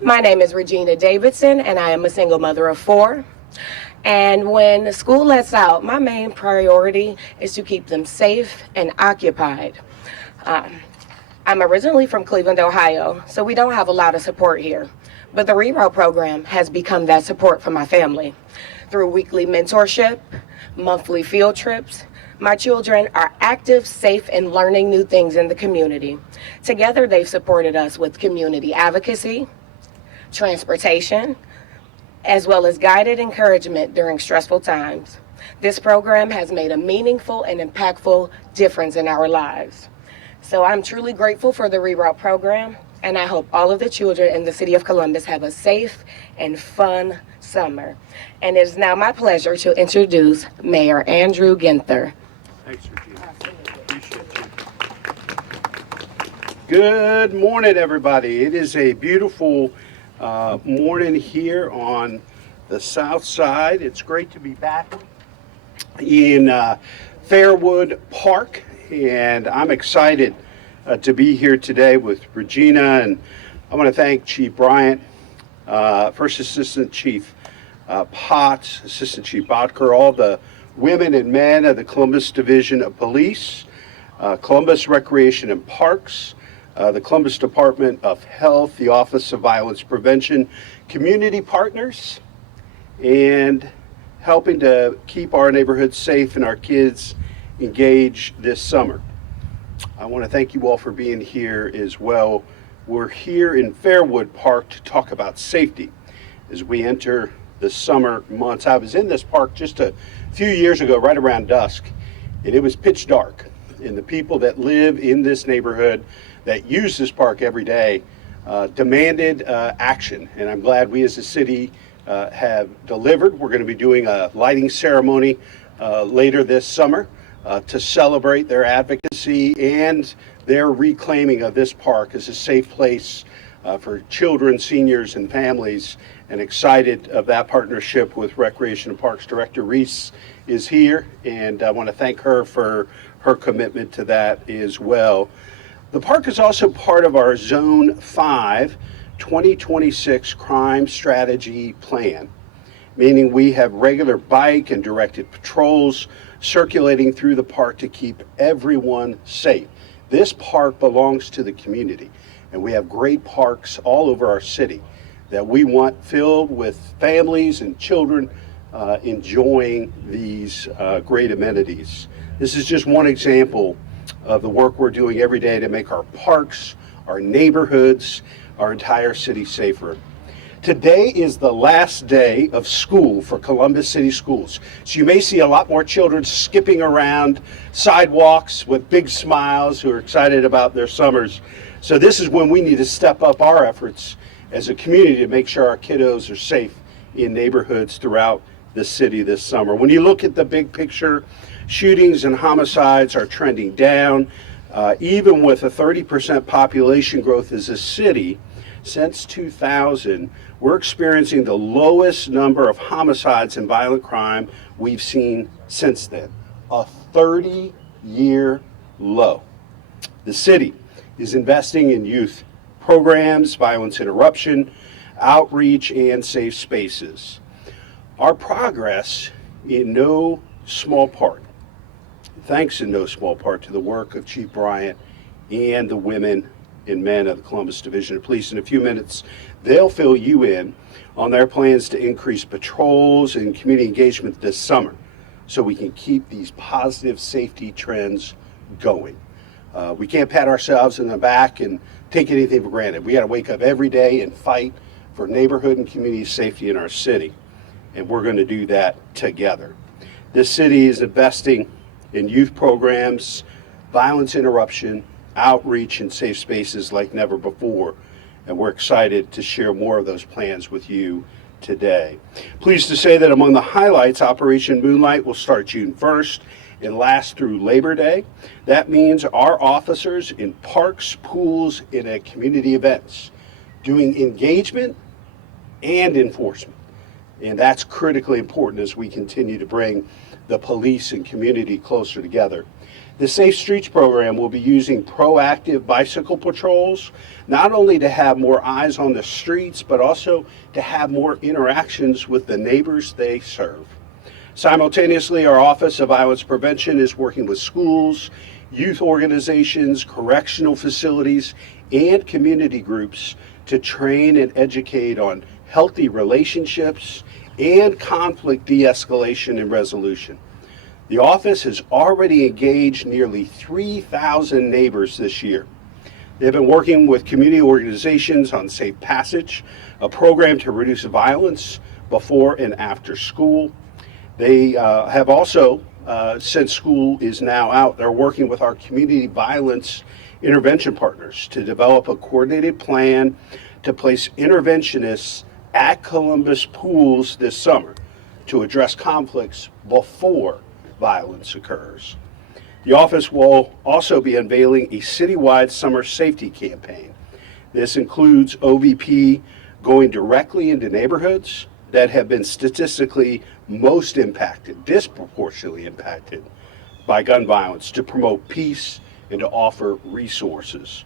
My name is Regina Davidson, and I am a single mother of four. And when school lets out, my main priority is to keep them safe and occupied. Um, I'm originally from Cleveland, Ohio, so we don't have a lot of support here. But the Reroute program has become that support for my family. Through weekly mentorship, monthly field trips, my children are active, safe, and learning new things in the community. Together, they've supported us with community advocacy, transportation, as well as guided encouragement during stressful times. This program has made a meaningful and impactful difference in our lives. So I'm truly grateful for the Reroute program, and I hope all of the children in the city of Columbus have a safe and fun summer. And it is now my pleasure to introduce Mayor Andrew Ginther. Thanks, Regina. Appreciate you. Good morning, everybody. It is a beautiful morning here on the south side. It's great to be back in Fairwood Park, and I'm excited to be here today with Regina, and I want to thank Chief Bryant, First Assistant Chief Potts, Assistant Chief Bodker, all the women and men of the Columbus Division of Police, Columbus Recreation and Parks, the Columbus Department of Health, the Office of Violence Prevention, community partners, and helping to keep our neighborhoods safe and our kids engaged this summer. I want to thank you all for being here as well. We're here in Fairwood Park to talk about safety as we enter the summer months. I was in this park just a few years ago, right around dusk, and it was pitch dark. And the people that live in this neighborhood that use this park every day demanded action. And I'm glad we as a city have delivered. We're going to be doing a lighting ceremony later this summer to celebrate their advocacy and their reclaiming of this park as a safe place for children, seniors, and families, and excited of that partnership with Recreation and Parks Director Reese is here, and I want to thank her for her commitment to that as well. The park is also part of our Zone 5 2026 Crime Strategy Plan, meaning we have regular bike and directed patrols circulating through the park to keep everyone safe. This park belongs to the community, and we have great parks all over our city that we want filled with families and children enjoying these great amenities. This is just one example of the work we're doing every day to make our parks, our neighborhoods, our entire city safer. Today is the last day of school for Columbus City Schools. So you may see a lot more children skipping around sidewalks with big smiles who are excited about their summers. So this is when we need to step up our efforts as a community to make sure our kiddos are safe in neighborhoods throughout the city this summer. When you look at the big picture, shootings and homicides are trending down. Even with a 30% population growth as a city, since 2000, we're experiencing the lowest number of homicides and violent crime we've seen since then. A 30-year low. The city is investing in youth programs, violence interruption, outreach, and safe spaces. Our progress, in no small part, thanks in no small part to the work of Chief Bryant and the women and men of the Columbus Division of Police. In a few minutes, they'll fill you in on their plans to increase patrols and community engagement this summer so we can keep these positive safety trends going. We can't pat ourselves in the back and take anything for granted. We got to wake up every day and fight for neighborhood and community safety in our city, and we're going to do that together. This city is investing in youth programs, violence interruption, outreach, and safe spaces like never before, and we're excited to share more of those plans with you today. Pleased to say that among the highlights, Operation Moonlight will start June 1st and last through Labor Day. That means our officers in parks, pools, and at community events doing engagement and enforcement, and that's critically important as we continue to bring the police and community closer together. The Safe Streets program will be using proactive bicycle patrols, not only to have more eyes on the streets, but also to have more interactions with the neighbors they serve. Simultaneously, our Office of Violence Prevention is working with schools, youth organizations, correctional facilities, and community groups to train and educate on healthy relationships and conflict de-escalation and resolution. The office has already engaged nearly 3,000 neighbors this year. They've been working with community organizations on Safe Passage, a program to reduce violence before and after school. They have also, since school is now out, they're working with our community violence intervention partners to develop a coordinated plan to place interventionists at Columbus pools this summer to address conflicts before violence occurs. The office will also be unveiling a citywide summer safety campaign. This includes OVP going directly into neighborhoods that have been statistically most impacted, disproportionately impacted by gun violence, to promote peace and to offer resources.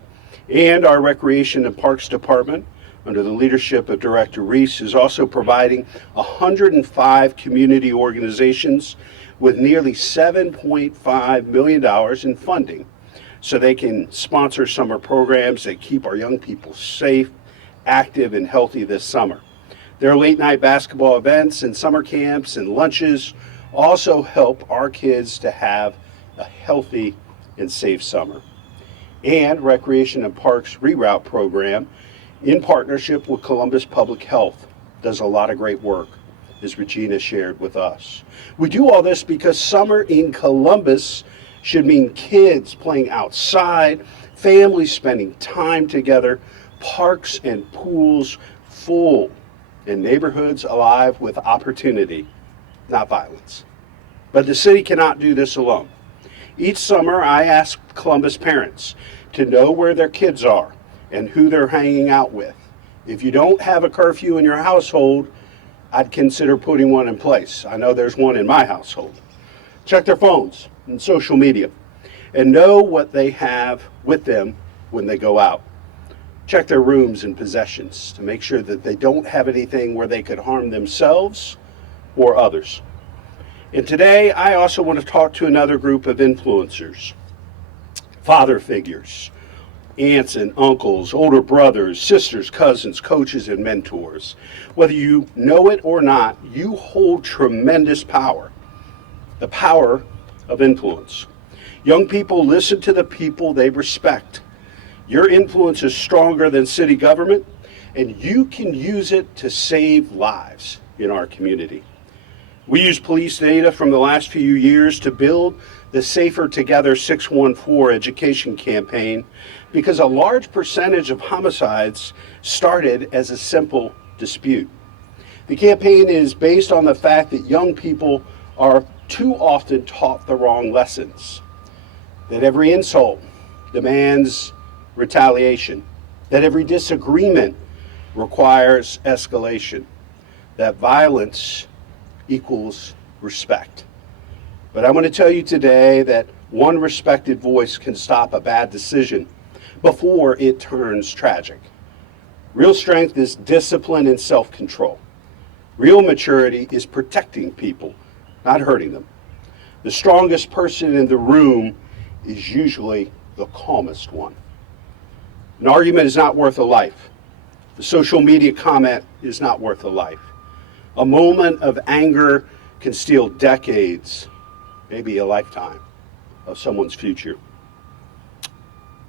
And our Recreation and Parks Department, under the leadership of Director Reese, is also providing 105 community organizations with nearly $7.5 million in funding so they can sponsor summer programs that keep our young people safe, active, and healthy this summer. Their late night basketball events and summer camps and lunches also help our kids to have a healthy and safe summer. And Recreation and Parks Reroute Program, in partnership with Columbus Public Health, does a lot of great work, as Regina shared with us. We do all this because summer in Columbus should mean kids playing outside, families spending time together, parks and pools full, and neighborhoods alive with opportunity, not violence. But the city cannot do this alone. Each summer, I ask Columbus parents to know where their kids are and who they're hanging out with. If you don't have a curfew in your household, I'd consider putting one in place. I know there's one in my household. Check their phones and social media and know what they have with them when they go out. Check their rooms and possessions to make sure that they don't have anything where they could harm themselves or others. And today, I also want to talk to another group of influencers, father figures, aunts and uncles, older brothers, sisters, cousins, coaches, and mentors. Whether you know it or not, you hold tremendous power, the power of influence. Young people listen to the people they respect. Your influence is stronger than city government, and you can use it to save lives in our community. We use police data from the last few years to build the Safer Together 614 education campaign because a large percentage of homicides started as a simple dispute. The campaign is based on the fact that young people are too often taught the wrong lessons, that every insult demands retaliation, that every disagreement requires escalation, that violence equals respect. But I want to tell you today that one respected voice can stop a bad decision before it turns tragic. Real strength is discipline and self-control. Real maturity is protecting people, not hurting them. The strongest person in the room is usually the calmest one. An argument is not worth a life. The social media comment is not worth a life. A moment of anger can steal decades, maybe a lifetime, of someone's future.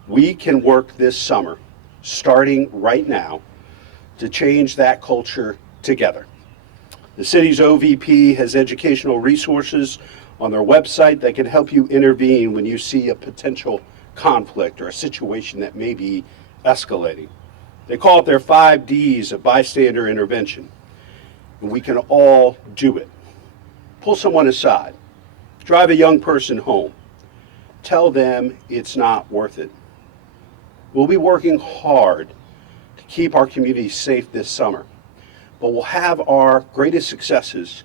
We can work this summer, starting right now, to change that culture together. The city's OVP has educational resources on their website that can help you intervene when you see a potential conflict or a situation that may be escalating. They call it their 5 Ds of bystander intervention. And we can all do it. Pull someone aside. Drive a young person home. Tell them it's not worth it. We'll be working hard to keep our community safe this summer, but we'll have our greatest successes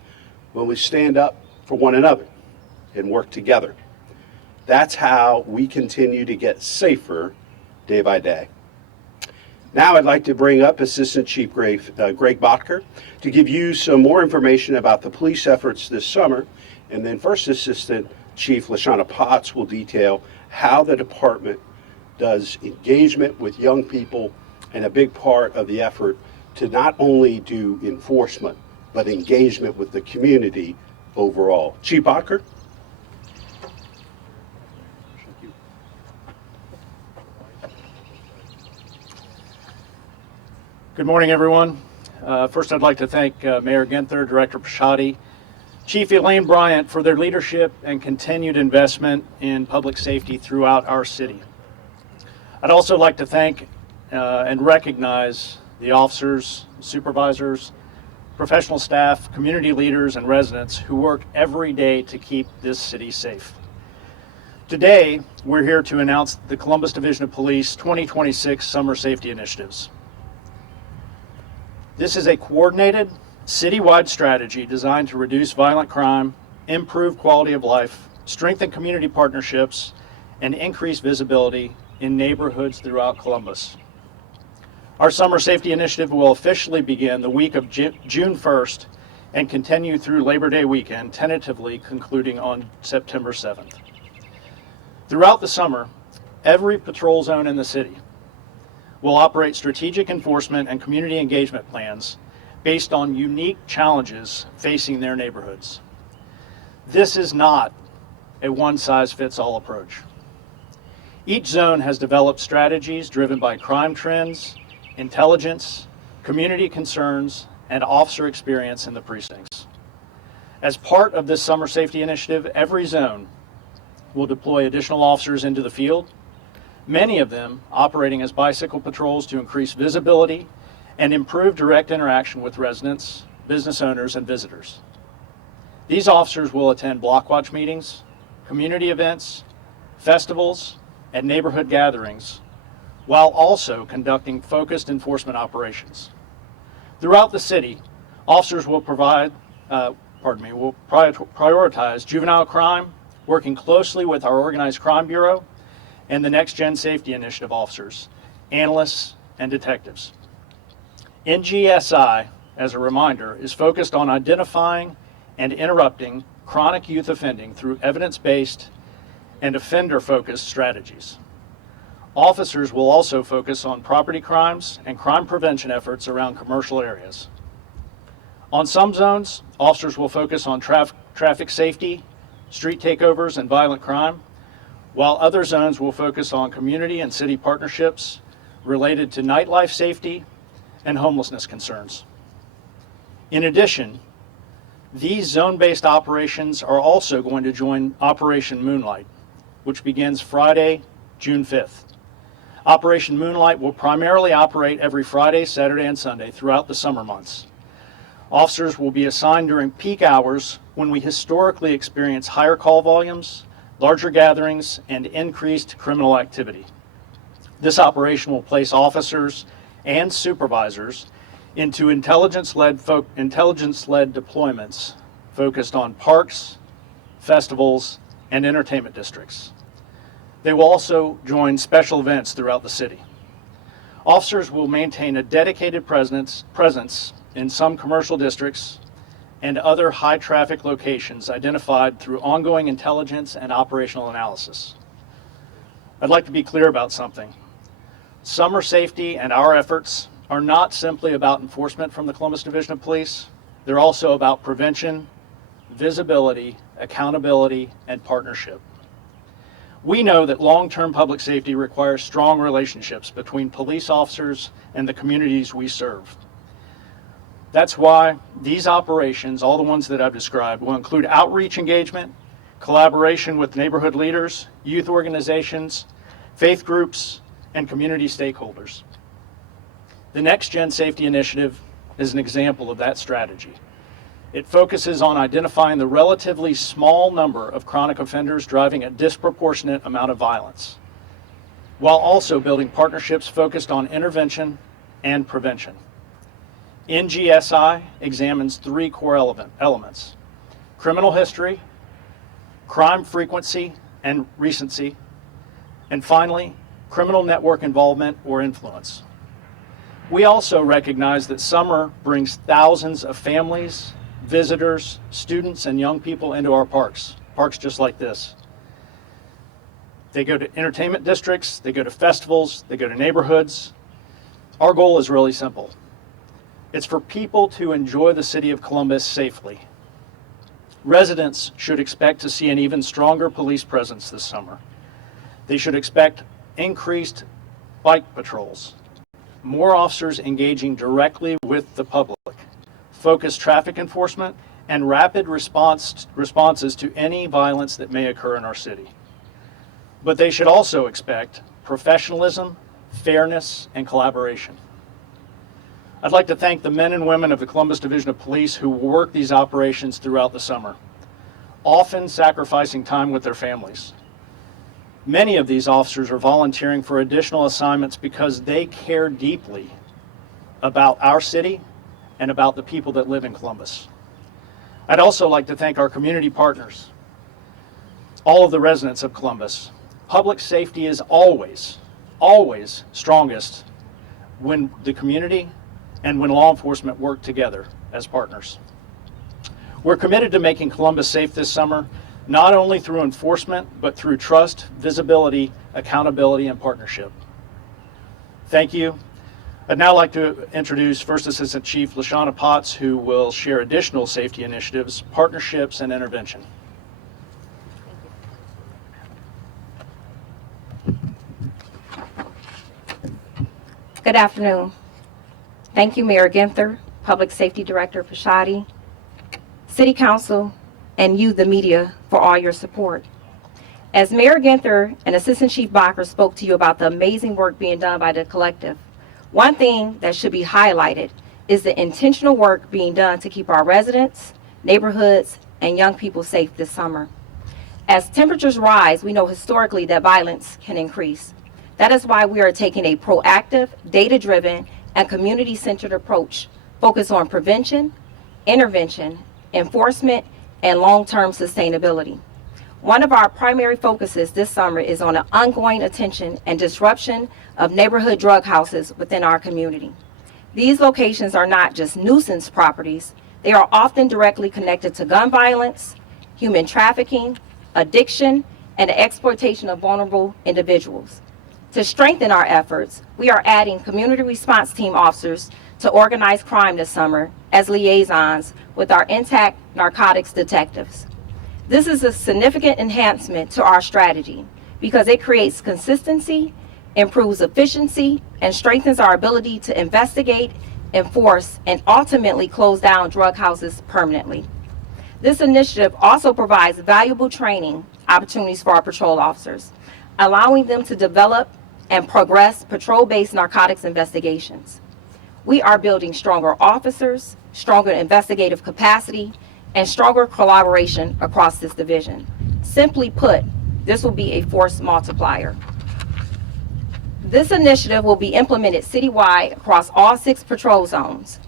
when we stand up for one another and work together. That's how we continue to get safer day by day. Now I'd like to bring up Assistant Chief Greg Botker to give you some more information about the police efforts this summer, and then First Assistant Chief LaShawna Potts will detail how the department does engagement with young people, and a big part of the effort to not only do enforcement, but engagement with the community overall. Chief Botker? Good morning, everyone. First, I'd like to thank Mayor Ginther, Director Pashadi, Chief Elaine Bryant for their leadership and continued investment in public safety throughout our city. I'd also like to thank and recognize the officers, supervisors, professional staff, community leaders, and residents who work every day to keep this city safe. Today, we're here to announce the Columbus Division of Police 2026 Summer Safety Initiatives. This is a coordinated, citywide strategy designed to reduce violent crime, improve quality of life, strengthen community partnerships, and increase visibility in neighborhoods throughout Columbus. Our Summer Safety Initiative will officially begin the week of June 1st and continue through Labor Day weekend, tentatively concluding on September 7th. Throughout the summer, every patrol zone in the city will operate strategic enforcement and community engagement plans based on unique challenges facing their neighborhoods. This is not a one-size-fits-all approach. Each zone has developed strategies driven by crime trends, intelligence, community concerns, and officer experience in the precincts. As part of this Summer Safety Initiative, every zone will deploy additional officers into the field, many of them operating as bicycle patrols to increase visibility and improve direct interaction with residents, business owners, and visitors. These officers will attend block watch meetings, community events, festivals, and neighborhood gatherings, while also conducting focused enforcement operations. Throughout the city, officers will prioritize juvenile crime, working closely with our Organized Crime Bureau and the Next Gen Safety Initiative officers, analysts, and detectives. NGSI, as a reminder, is focused on identifying and interrupting chronic youth offending through evidence-based and offender-focused strategies. Officers will also focus on property crimes and crime prevention efforts around commercial areas. On some zones, officers will focus on traffic safety, street takeovers, and violent crime, while other zones will focus on community and city partnerships related to nightlife safety and homelessness concerns. In addition, these zone-based operations are also going to join Operation Moonlight, which begins Friday, June 5th. Operation Moonlight will primarily operate every Friday, Saturday, and Sunday throughout the summer months. Officers will be assigned during peak hours when we historically experience higher call volumes, larger gatherings, and increased criminal activity. This operation will place officers and supervisors into intelligence-led deployments focused on parks, festivals, and entertainment districts. They will also join special events throughout the city. Officers will maintain a dedicated presence in some commercial districts and other high-traffic locations identified through ongoing intelligence and operational analysis. I'd like to be clear about something. Summer safety and our efforts are not simply about enforcement from the Columbus Division of Police. They're also about prevention, visibility, accountability, and partnership. We know that long-term public safety requires strong relationships between police officers and the communities we serve. That's why these operations, all the ones that I've described, will include outreach engagement, collaboration with neighborhood leaders, youth organizations, faith groups, and community stakeholders. The Next Gen Safety Initiative is an example of that strategy. It focuses on identifying the relatively small number of chronic offenders driving a disproportionate amount of violence, while also building partnerships focused on intervention and prevention. NGSI examines three core elements: criminal history, crime frequency, and recency. And finally, criminal network involvement or influence. We also recognize that summer brings thousands of families, visitors, students, and young people into our parks just like this. They go to entertainment districts, they go to festivals, they go to neighborhoods. Our goal is really simple. It's for people to enjoy the city of Columbus safely. Residents should expect to see an even stronger police presence this summer. They should expect increased bike patrols, more officers engaging directly with the public, focused traffic enforcement, and rapid responses to any violence that may occur in our city. But they should also expect professionalism, fairness, and collaboration. I'd like to thank the men and women of the Columbus Division of Police who work these operations throughout the summer, often sacrificing time with their families. Many of these officers are volunteering for additional assignments because they care deeply about our city and about the people that live in Columbus. I'd also like to thank our community partners, all of the residents of Columbus. Public safety is always strongest when the community and when law enforcement work together as partners. We're committed to making Columbus safe this summer, not only through enforcement, but through trust, visibility, accountability, and partnership. Thank you. I'd now like to introduce First Assistant Chief LaShawna Potts, who will share additional safety initiatives, partnerships, and intervention. Good afternoon. Thank you, Mayor Ginther, Public Safety Director Pashadi, City Council, and you, the media, for all your support. As Mayor Ginther and Assistant Chief Bacher spoke to you about the amazing work being done by the collective, one thing that should be highlighted is the intentional work being done to keep our residents, neighborhoods, and young people safe this summer. As temperatures rise, we know historically that violence can increase. That is why we are taking a proactive, data-driven, and community-centered approach focused on prevention, intervention, enforcement, and long-term sustainability. One of our primary focuses this summer is on the ongoing attention and disruption of neighborhood drug houses within our community. These locations are not just nuisance properties, they are often directly connected to gun violence, human trafficking, addiction, and the exploitation of vulnerable individuals. To strengthen our efforts, we are adding community response team officers to organized crime this summer as liaisons with our intact narcotics detectives. This is a significant enhancement to our strategy because it creates consistency, improves efficiency, and strengthens our ability to investigate, enforce, and ultimately close down drug houses permanently. This initiative also provides valuable training opportunities for our patrol officers, allowing them to develop and progress patrol-based narcotics investigations. We are building stronger officers, stronger investigative capacity, and stronger collaboration across this division. Simply put, this will be a force multiplier. This initiative will be implemented citywide across all 6 patrol zones.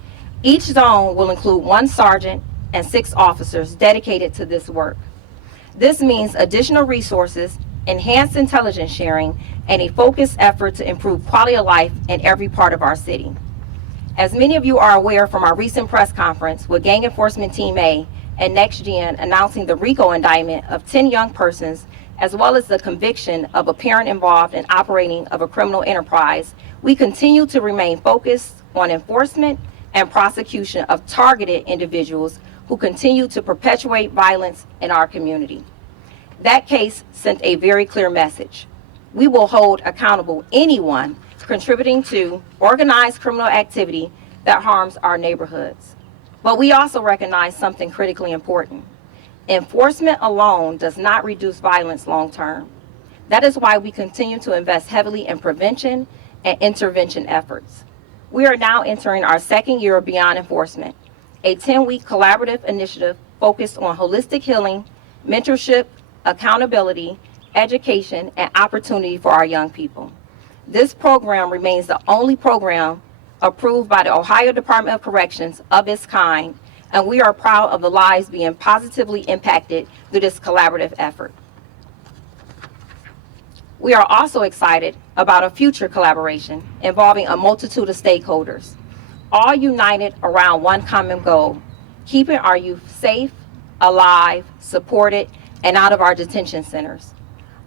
Each zone will include 1 sergeant and 6 officers dedicated to this work. This means additional resources, enhanced intelligence sharing, and a focused effort to improve quality of life in every part of our city. As many of you are aware from our recent press conference with Gang Enforcement Team A and NextGen announcing the RICO indictment of 10 young persons, as well as the conviction of a parent involved in operating of a criminal enterprise, we continue to remain focused on enforcement and prosecution of targeted individuals who continue to perpetuate violence in our community. That case sent a very clear message. We will hold accountable anyone contributing to organized criminal activity that harms our neighborhoods. But we also recognize something critically important. Enforcement alone does not reduce violence long term. That is why we continue to invest heavily in prevention and intervention efforts. We are now entering our 2nd year of Beyond Enforcement, a 10-week collaborative initiative focused on holistic healing, mentorship, accountability, education, and opportunity for our young people. This program remains the only program approved by the Ohio Department of Corrections of its kind, and we are proud of the lives being positively impacted through this collaborative effort. We are also excited about a future collaboration involving a multitude of stakeholders, all united around one common goal: keeping our youth safe, alive, supported, and out of our detention centers.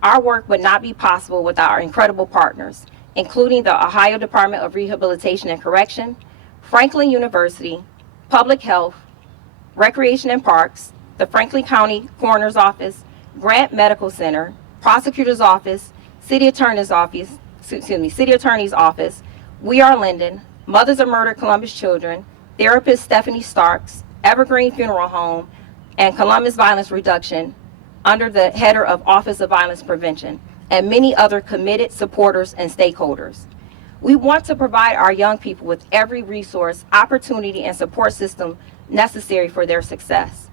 Our work would not be possible without our incredible partners, including the Ohio Department of Rehabilitation and Correction, Franklin University, Public Health, Recreation and Parks, the Franklin County Coroner's Office, Grant Medical Center, Prosecutor's Office, City Attorney's Office, We Are Linden, Mothers of Murdered Columbus Children, therapist Stephanie Starks, Evergreen Funeral Home, and Columbus Violence Reduction under the header of Office of Violence Prevention, and many other committed supporters and stakeholders. We want to provide our young people with every resource, opportunity, and support system necessary for their success.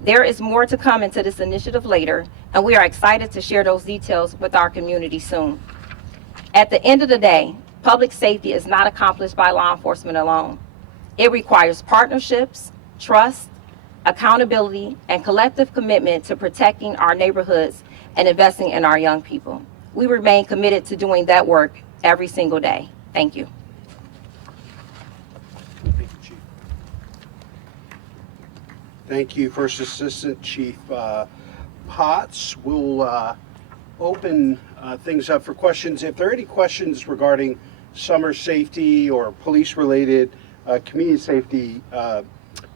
There is more to come into this initiative later, and we are excited to share those details with our community soon. At the end of the day, public safety is not accomplished by law enforcement alone. It requires partnerships, trust, accountability, and collective commitment to protecting our neighborhoods and investing in our young people. We remain committed to doing that work every single day. Thank you. Thank you, Chief. Thank you, First Assistant Chief Potts. We'll open things up for questions. If there are any questions regarding summer safety or police-related community safety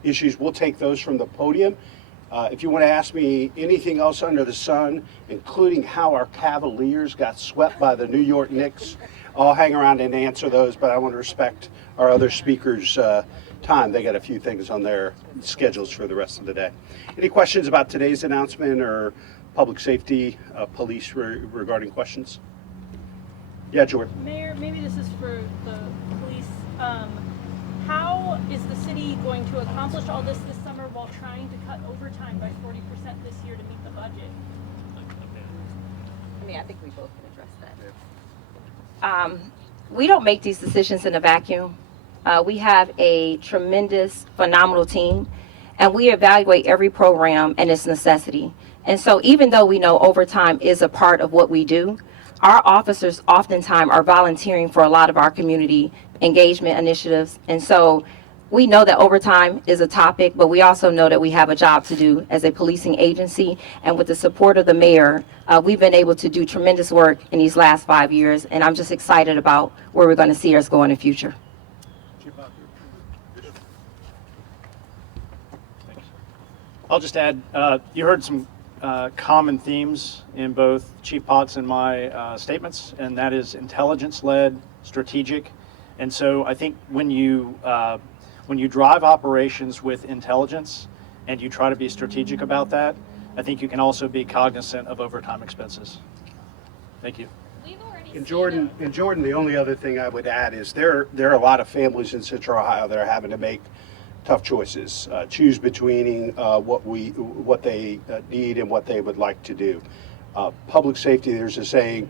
issues, we'll take those from the podium. If you want to ask me anything else under the sun, including how our Cavaliers got swept by the New York Knicks, I'll hang around and answer those, but I want to respect our other speakers' time. They got a few things on their schedules for the rest of the day. Any questions about today's announcement or public safety, police regarding questions? Yeah, Jordan. Mayor, maybe this is for the police. How is the city going to accomplish all this summer while trying to cut overtime by 40% this year to meet the budget? I mean, I think we both can address that. We don't make these decisions in a vacuum. We have a tremendous, phenomenal team, and we evaluate every program and its necessity. And so even though we know overtime is a part of what we do, our officers oftentimes are volunteering for a lot of our community engagement initiatives. And so we know that overtime is a topic, but we also know that we have a job to do as a policing agency. And with the support of the mayor, we've been able to do tremendous work in these last 5 years. And I'm just excited about where we're going to see us go in the future. I'll just add, you heard some common themes in both Chief Potts and my statements, and that is intelligence-led, strategic. And so I think when you drive operations with intelligence and you try to be strategic about that, I think you can also be cognizant of overtime expenses. Thank you. And Jordan, the only other thing I would add is there are a lot of families in Central Ohio that are having to make tough choices, choose between what they need and what they would like to do. Public safety, there's a saying,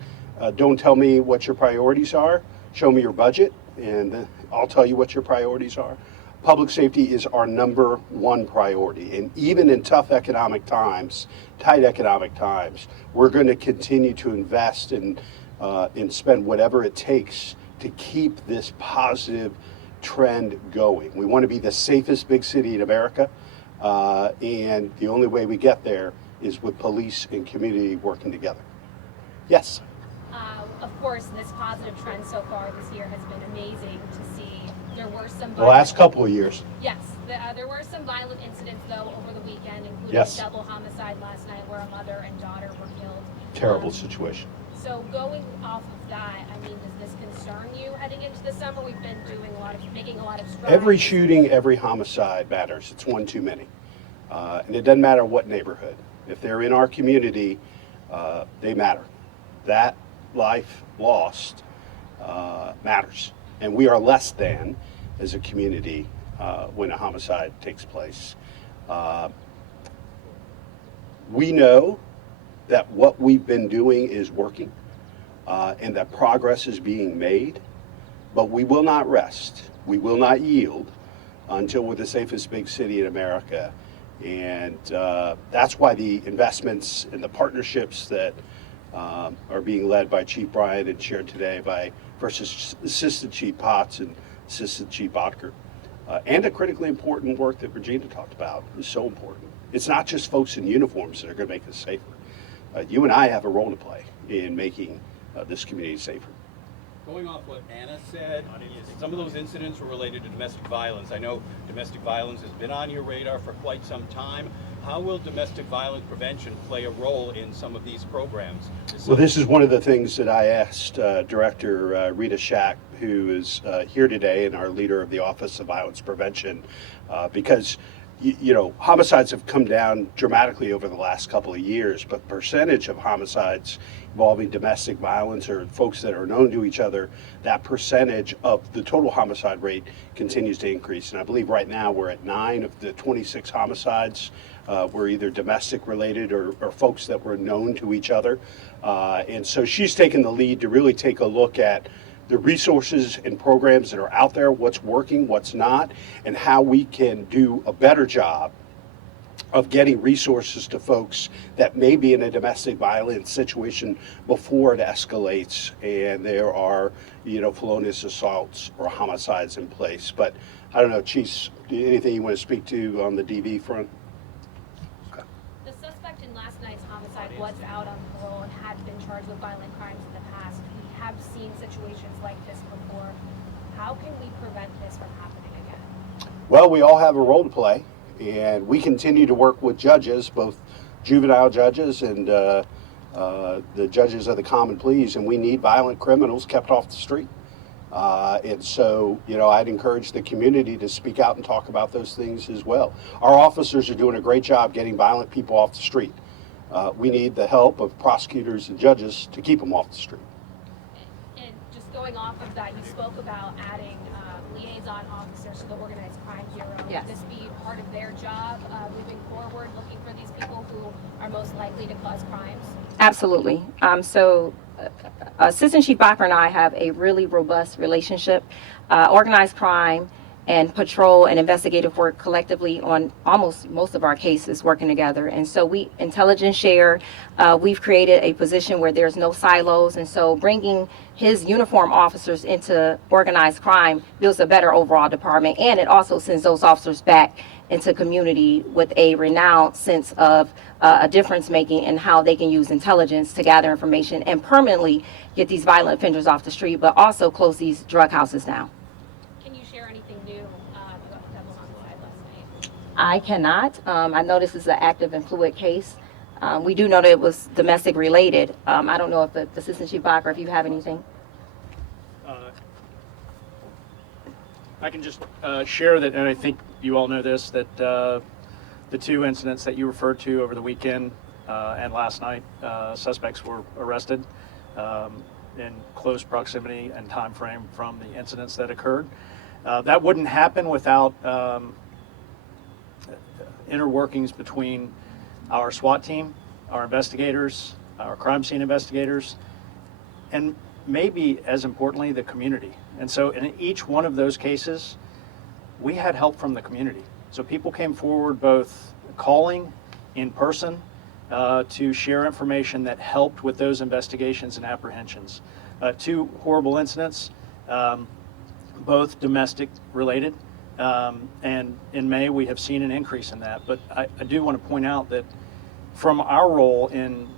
don't tell me what your priorities are, show me your budget, and I'll tell you what your priorities are. Public safety is our number one priority, and even in tough economic times, tight economic times, we're going to continue to invest and spend whatever it takes to keep this positive trend going. We want to be the safest big city in America, and the only way we get there is with police and community working together. Yes? Of course, this positive trend so far this year has been amazing to see. There were some The last couple of years. Yes, there were some violent incidents though over the weekend, including Yes. a double homicide last night where a mother and daughter were killed. Terrible situation. So going off of that, I mean, does this concern you heading into the summer? We've been making a lot of strides. Every shooting, every homicide matters. It's one too many. And it doesn't matter what neighborhood. If they're in our community, they matter. That life lost matters. And we are less than, as a community, when a homicide takes place. We know that what we've been doing is working, and that progress is being made, but we will not rest. We will not yield until we're the safest big city in America. And that's why the investments and the partnerships that are being led by Chief Bryant and shared today by versus Assistant Chief Potts and Assistant Chief Otker. And the critically important work that Regina talked about is so important. It's not just folks in uniforms that are going to make us safer. You and I have a role to play in making this community safer. Going off what Anna said, some of those incidents were related to domestic violence. I know domestic violence has been on your radar for quite some time. How will domestic violence prevention play a role in some of these programs? Well, this is one of the things that I asked Director Rita Shack, who is here today and our leader of the Office of Violence Prevention, because homicides have come down dramatically over the last couple of years, but the percentage of homicides involving domestic violence or folks that are known to each other, that percentage of the total homicide rate continues to increase. And I believe right now we're at 9 of the 26 homicides were either domestic related or folks that were known to each other. And so she's taken the lead to really take a look at the resources and programs that are out there, what's working, what's not, and how we can do a better job of getting resources to folks that may be in a domestic violence situation before it escalates and there are, felonious assaults or homicides in place. But I don't know, Chief, anything you want to speak to on the DV front? Okay. The suspect in last night's homicide was out on parole and had been charged with violent crimes in the past. We have seen situations like this before. How can we prevent this from happening again? Well, we all have a role to play, and we continue to work with judges, both juvenile judges and the judges of the common pleas, and we need violent criminals kept off the street. And so, I'd encourage the community to speak out and talk about those things as well. Our officers are doing a great job getting violent people off the street. We need the help of prosecutors and judges to keep them off the street. And just going off of that, you spoke about adding liaison officers to the Organized Crime Bureau. Yes. Would this be part of their job moving forward, looking for these people who are most likely to cause crimes? Absolutely. Assistant Chief Bacher and I have a really robust relationship. Organized crime and patrol and investigative work collectively on almost most of our cases working together. And so we intelligence share. We've created a position where there's no silos. And so bringing his uniform officers into organized crime builds a better overall department. And it also sends those officers back into community with a renowned sense of a difference making in how they can use intelligence to gather information and permanently get these violent offenders off the street, but also close these drug houses down. Can you share anything new that was on the side last night? I cannot. I know this is an active and fluid case. We do know that it was domestic related. I don't know if the Assistant Chief Bacher, if you have anything. I can just share that, and I think you all know this, that the two incidents that you referred to over the weekend and last night, suspects were arrested in close proximity and time frame from the incidents that occurred. That wouldn't happen without inner workings between our SWAT team, our investigators, our crime scene investigators, and maybe as importantly, the community. And so in each one of those cases, we had help from the community. So people came forward both calling in person to share information that helped with those investigations and apprehensions. Two horrible incidents, both domestic related, and in May we have seen an increase in that. But I do want to point out that from our role in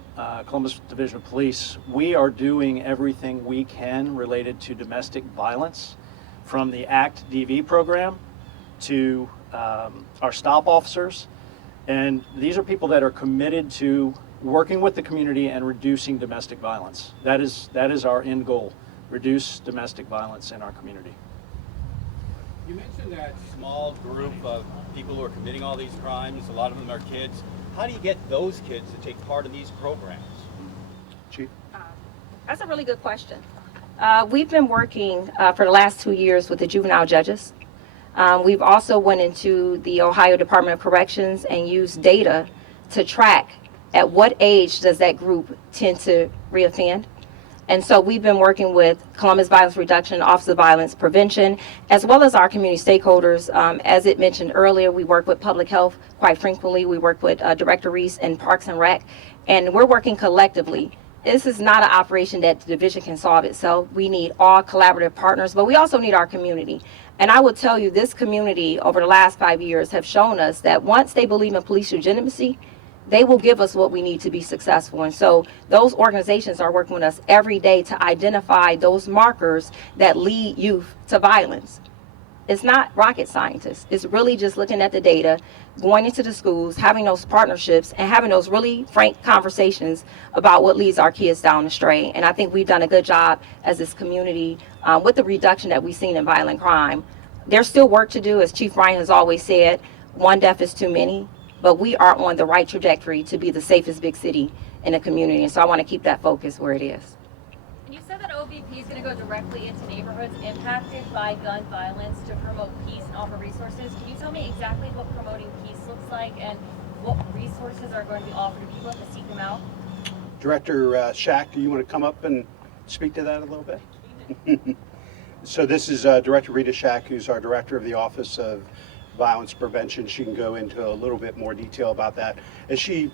Columbus Division of Police, we are doing everything we can related to domestic violence, from the ACT DV program to our stop officers. And these are people that are committed to working with the community and reducing domestic violence. That is our end goal, reduce domestic violence in our community. You mentioned that small group of people who are committing all these crimes, a lot of them are kids. How do you get those kids to take part in these programs? Chief? That's a really good question. We've been working for the last 2 years with the juvenile judges. We've also went into the Ohio Department of Corrections and used data to track at what age does that group tend to reoffend. And so we've been working with Columbus Violence Reduction, Office of Violence Prevention, as well as our community stakeholders. As it mentioned earlier, we work with public health quite frequently. We work with Director Reese and Parks and Rec, and we're working collectively this is not an operation that the division can solve itself. We need all collaborative partners, but we also need our community. And I will tell you, this community over the last 5 years have shown us that once they believe in police legitimacy, they will give us what we need to be successful. And so those organizations are working with us every day to identify those markers that lead youth to violence. It's not rocket scientists. It's really just looking at the data, going into the schools, having those partnerships, and having those really frank conversations about what leads our kids down the stray. And I think we've done a good job as this community with the reduction that we've seen in violent crime. There's still work to do, as Chief Ryan has always said. One death is too many, but we are on the right trajectory to be the safest big city in the community. And so I want to keep that focus where it is. You said that OVP is going to go directly into neighborhoods impacted by gun violence to promote peace and offer resources. Can you tell me exactly what promoting peace looks like and what resources are going to be offered to people to seek them out? Director Shack, do you want to come up and speak to that a little bit? So this is Director Rita Shack, who's our director of the Office of Violence Prevention. She can go into a little bit more detail about that. And she,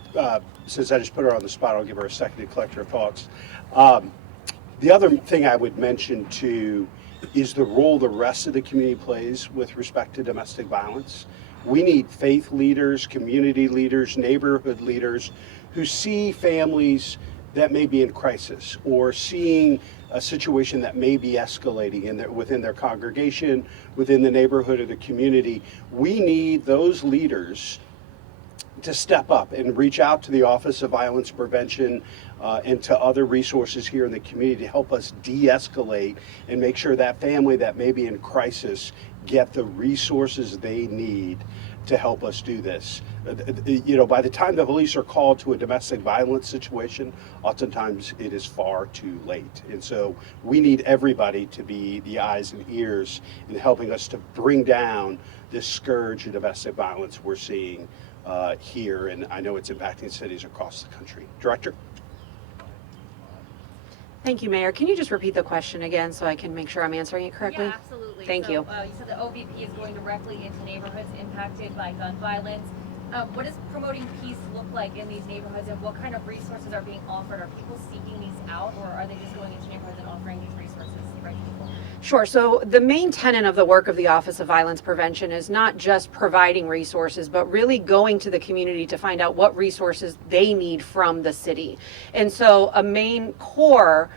since I just put her on the spot, I'll give her a second to collect her thoughts. The other thing I would mention too is the role the rest of the community plays with respect to domestic violence. We need faith leaders, community leaders, neighborhood leaders who see families that may be in crisis or seeing a situation that may be escalating within their congregation, within the neighborhood or the community. We need those leaders to step up and reach out to the Office of Violence Prevention and to other resources here in the community to help us de-escalate and make sure that family that may be in crisis get the resources they need to help us do this. You know, by the time the police are called to a domestic violence situation, oftentimes it is far too late. And so we need everybody to be the eyes and ears in helping us to bring down this scourge of domestic violence we're seeing here, and I know it's impacting cities across the country. Director? Thank you, Mayor. Can you just repeat the question again so I can make sure I'm answering it correctly? Yeah, absolutely. Thank you. You said the OVP is going directly into neighborhoods impacted by gun violence. What does promoting peace look like in these neighborhoods, and what kind of resources are being offered? Are people seeking these out, or are they just going into neighborhoods and offering these resources to the right people? Sure. So the main tenet of the work of the Office of Violence Prevention is not just providing resources, but really going to the community to find out what resources they need from the city. And so a main core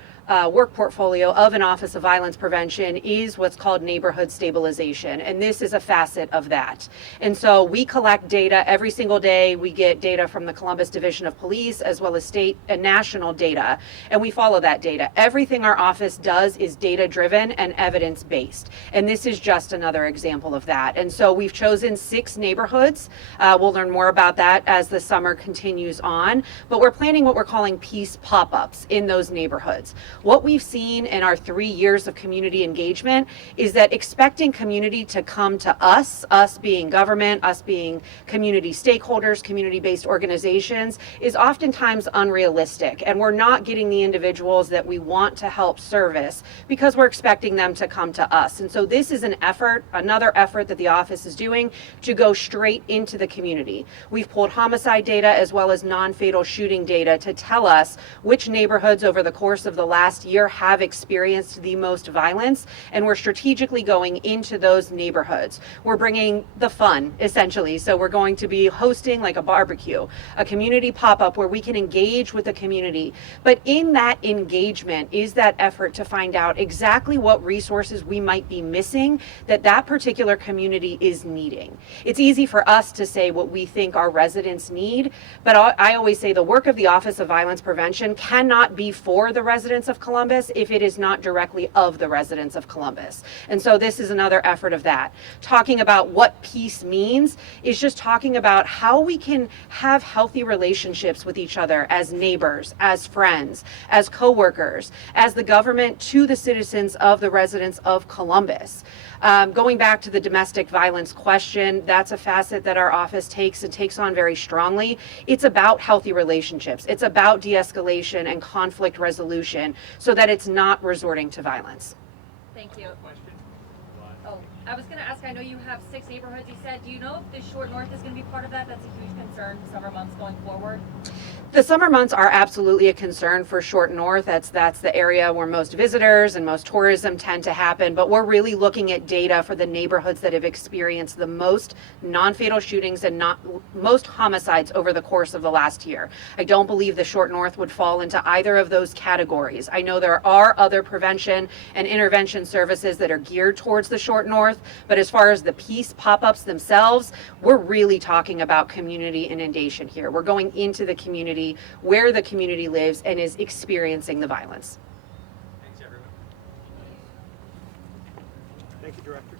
work portfolio of an Office of Violence Prevention is what's called neighborhood stabilization, and this is a facet of that. And so we collect data every single day. We get data from the Columbus Division of Police as well as state and national data, and we follow that data. Everything our office does is data driven and evidence based, and this is just another example of that. And so we've chosen 6 neighborhoods. We'll learn more about that as the summer continues on, but we're planning what we're calling peace pop-ups in those neighborhoods. What we've seen in our 3 years of community engagement is that expecting community to come to us being government, us being community stakeholders, community-based organizations, is oftentimes unrealistic. And we're not getting the individuals that we want to help service because we're expecting them to come to us. And so this is an effort, another effort that the office is doing to go straight into the community. We've pulled homicide data as well as non-fatal shooting data to tell us which neighborhoods over the course of the last year have experienced the most violence, and we're strategically going into those neighborhoods. We're bringing the fun, essentially. So we're going to be hosting like a barbecue, a community pop-up where we can engage with the community. But in that engagement is that effort to find out exactly what resources we might be missing that that particular community is needing. It's easy for us to say what we think our residents need, but I always say the work of the Office of Violence Prevention cannot be for the residents of Columbus if it is not directly of the residents of Columbus. And so this is another effort of that. Talking about what peace means is just talking about how we can have healthy relationships with each other as neighbors, as friends, as co-workers, as the government to the citizens of the residents of Columbus. Going back to the domestic violence question, that's a facet that our office takes on very strongly. It's about healthy relationships. It's about de-escalation and conflict resolution so that it's not resorting to violence. Thank you. Oh, I was gonna ask, I know you have 6 neighborhoods, you said, do you know if the Short North is gonna be part of that? That's a huge concern summer months going forward. The summer months are absolutely a concern for Short North. That's the area where most visitors and most tourism tend to happen. But we're really looking at data for the neighborhoods that have experienced the most non-fatal shootings and most homicides over the course of the last year. I don't believe the Short North would fall into either of those categories. I know there are other prevention and intervention services that are geared towards the Short North, but as far as the peace pop-ups themselves, we're really talking about community inundation here. We're going into the community where the community lives and is experiencing the violence. Thanks, everyone. Thank you, Director.